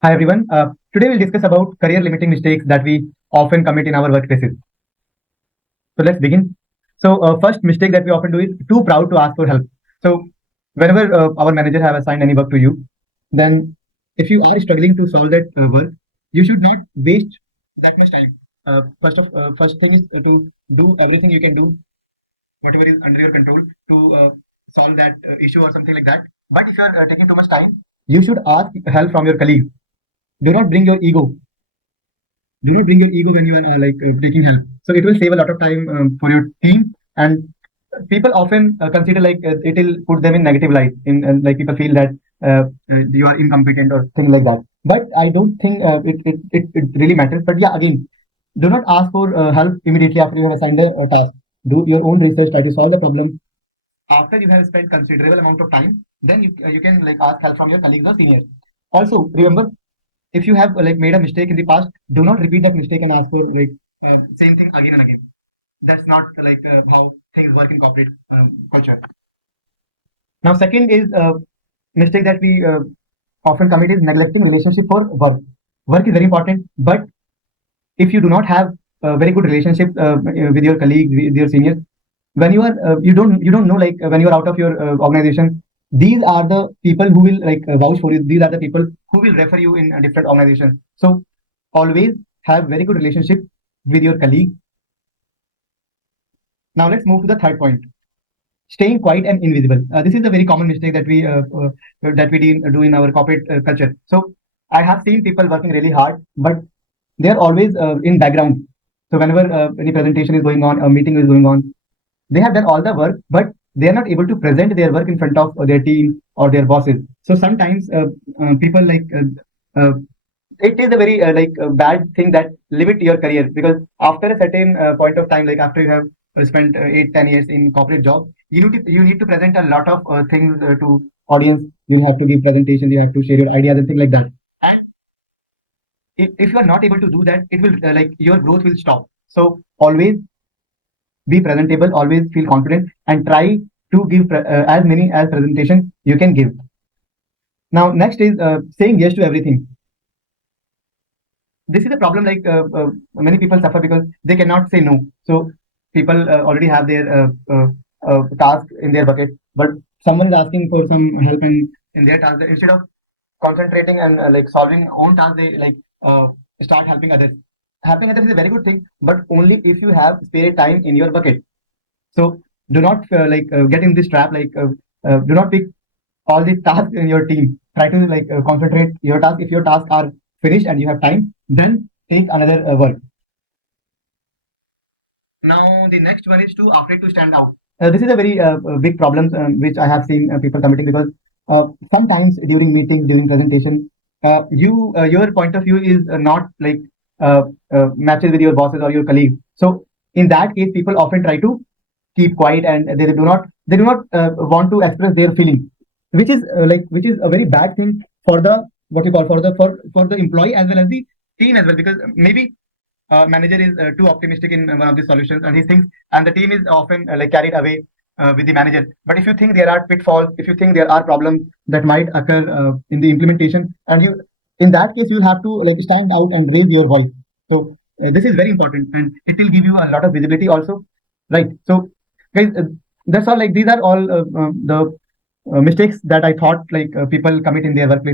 Hi everyone. Today we'll discuss about career limiting mistakes that we often commit in our workplaces. So let's begin. First mistake that we often do is too proud to ask for help. So whenever our manager have assigned any work to you, then if you are struggling to solve that work, you should not waste that much time. First thing is to do everything you can do, whatever is under your control, to solve that issue or something like that. But if you are taking too much time, you should ask help from your colleague. Do not bring your ego. Do not bring your ego when you are taking help. So it will save a lot of time for your team. And people often consider it will put them in negative light. In like people feel that you are incompetent or things like that. But I don't think it really matters. But yeah, again, do not ask for help immediately after you have assigned a task. Do your own research, try to solve the problem. After you have spent considerable amount of time, then you can like ask help from your colleagues or seniors. Also, remember, if you have like made a mistake in the past, do not repeat that mistake and ask for same thing again and again. That's not how things work in corporate culture. Now, second is mistake that we often commit is neglecting relationship for work. Work is very important, but if you do not have a very good relationship with your colleagues, with your seniors, when you are you don't know when you are out of your organization, these are the people who will vouch for you. These are the people who will refer you in different organizations. So always have very good relationship with your colleague. Now let's move to the third point: staying quiet and invisible. This is a very common mistake that we do in our corporate culture. So I have seen people working really hard, but they are always in background. So whenever any presentation is going on, a meeting is going on, they have done all the work, but they are not able to present their work in front of their team or their bosses. So sometimes people it is a very bad thing that limit your career, because after a certain point of time, like after you have spent 8-10 years in corporate job, you need to present a lot of things to audience. You have to give presentations, you have to share your ideas and things like that. If you are not able to do that, it will your growth will stop. So always be presentable, always feel confident, and try to give as many as presentation you can give. Now next is saying yes to everything. This is a problem, many people suffer because they cannot say no. So people already have their task in their bucket, but someone is asking for some help in their task. Instead of concentrating and solving own task, they start helping others. Helping others is a very good thing, but only if you have spare time in your bucket. So do not get in this trap. Do not pick all the tasks in your team. Try to concentrate your task. If your tasks are finished and you have time, then take another work. Now the next one is too afraid to stand out. This is a very big problem which I have seen people committing, because sometimes during meetings, during presentation, your point of view is not matches with your bosses or your colleagues. So in that case, people often try to keep quiet, and they do not want to express their feelings, which is a very bad thing for the what you call for the employee as well as the team as well, because maybe manager is too optimistic in one of the solutions and he thinks, and the team is often carried away with the manager. But if you think there are pitfalls, if you think there are problems that might occur in the implementation, and you in that case you will have to stand out and raise your voice. So this is very important, and it will give you a lot of visibility also, right? So guys, that's all. Like these are all the mistakes that I thought people commit in their workplace.